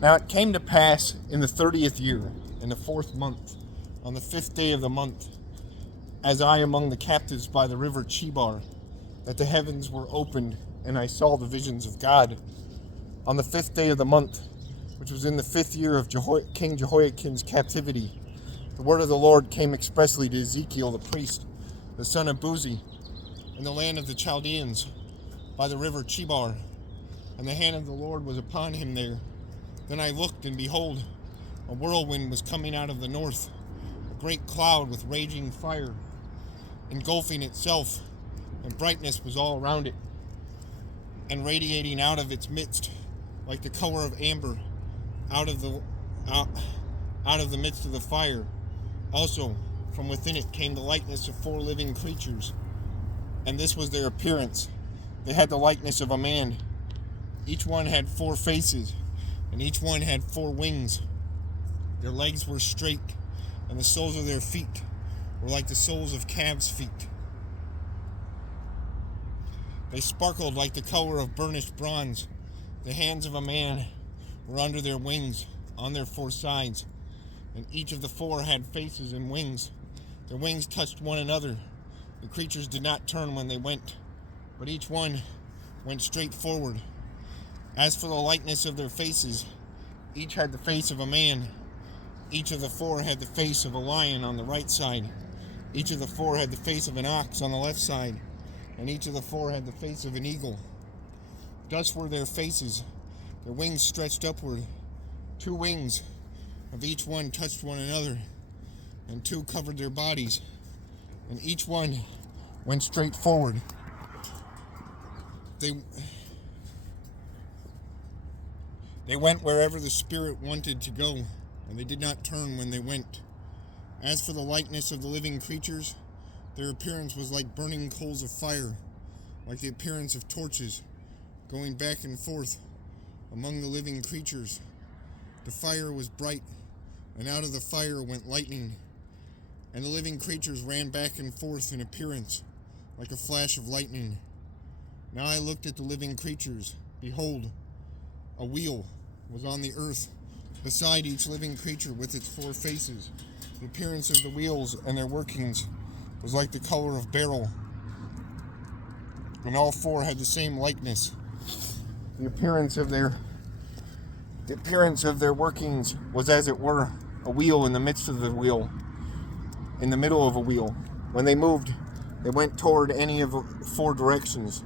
Now it came to pass in the 30th year, in the 4th month, on the 5th day of the month, as I among the captives by the river Chebar, that the heavens were opened, and I saw the visions of God. On the 5th day of the month, which was in the 5th year of King Jehoiakim's captivity, the word of the Lord came expressly to Ezekiel the priest, the son of Buzi, in the land of the Chaldeans, by the river Chebar, and the hand of the Lord was upon him there. Then I looked, and behold, a whirlwind was coming out of the north, a great cloud with raging fire, engulfing itself, and brightness was all around it, and radiating out of its midst, like the color of amber, out of the midst of the fire. Also, from within it came the likeness of 4 living creatures, and this was their appearance. They had the likeness of a man. Each one had 4 faces, and each one had 4 wings. Their legs were straight, and the soles of their feet were like the soles of calves' feet. They sparkled like the color of burnished bronze. The hands of a man were under their wings, on their 4 sides, and each of the 4 had faces and wings. Their wings touched one another. The creatures did not turn when they went, but each one went straight forward. As for the likeness of their faces, each had the face of a man. Each of the 4 had the face of a lion on the right side. Each of the 4 had the face of an ox on the left side, and each of the 4 had the face of an eagle. Thus were their faces. Their wings stretched upward. 2 wings of each one touched one another, and 2 covered their bodies, and each one went straight forward. They went wherever the Spirit wanted to go, and they did not turn when they went. As for the likeness of the living creatures, their appearance was like burning coals of fire, like the appearance of torches, going back and forth among the living creatures. The fire was bright, and out of the fire went lightning, and the living creatures ran back and forth in appearance, like a flash of lightning. Now I looked at the living creatures. Behold, a wheel was on the earth, beside each living creature with its 4 faces. The appearance of the wheels and their workings was like the color of beryl, and all 4 had the same likeness. The appearance of their workings was as it were a wheel in the midst of the wheel, in the middle of a wheel. When they moved, they went toward any of 4 directions.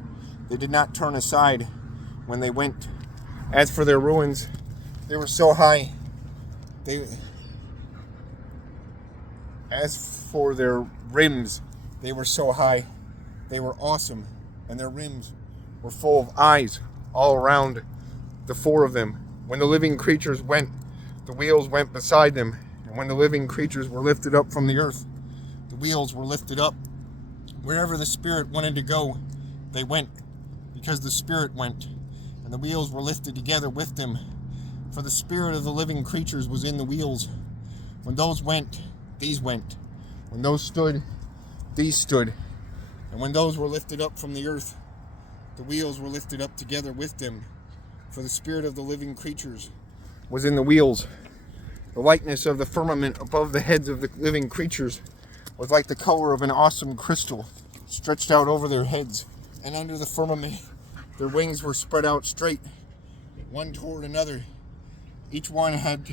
They did not turn aside when they went. As for their ruins, they were so high. As for their rims, they were so high. They were awesome, and their rims were full of eyes all around the 4 of them. When the living creatures went, the wheels went beside them. And when the living creatures were lifted up from the earth, the wheels were lifted up. Wherever the Spirit wanted to go, they went, because the Spirit went. And the wheels were lifted together with them, for the spirit of the living creatures was in the wheels. When those went, these went. When those stood, these stood. And when those were lifted up from the earth, the wheels were lifted up together with them, for the spirit of the living creatures was in the wheels. The likeness of the firmament above the heads of the living creatures was like the color of an awesome crystal, stretched out over their heads, and under the firmament their wings were spread out straight, one toward another. Each one had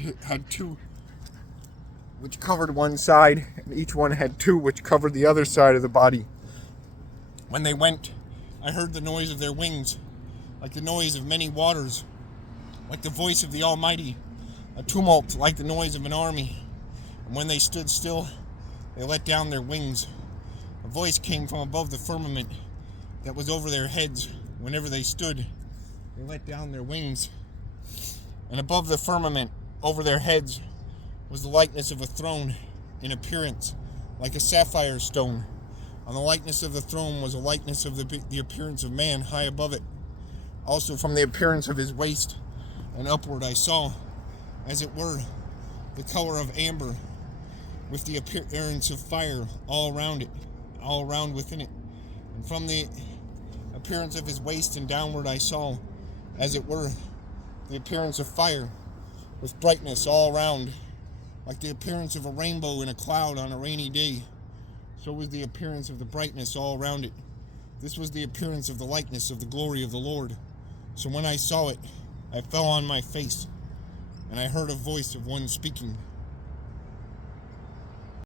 2 which covered one side, and each one had 2 which covered the other side of the body. When they went, I heard the noise of their wings, like the noise of many waters, like the voice of the Almighty, a tumult like the noise of an army. And when they stood still, they let down their wings. A voice came from above the firmament that was over their heads. Whenever they stood, they let down their wings. And above the firmament, over their heads, was the likeness of a throne in appearance, like a sapphire stone. On the likeness of the throne was a likeness of the appearance of man high above it. Also from the appearance of his waist and upward I saw, as it were, the color of amber, with the appearance of fire all around it, all around within it. And from the appearance of his waist and downward I saw, as it were, the appearance of fire. with brightness all around, like the appearance of a rainbow in a cloud on a rainy day. So was the appearance of the brightness all around it. This was the appearance of the likeness of the glory of the Lord. So when I saw it, I fell on my face, and I heard a voice of one speaking.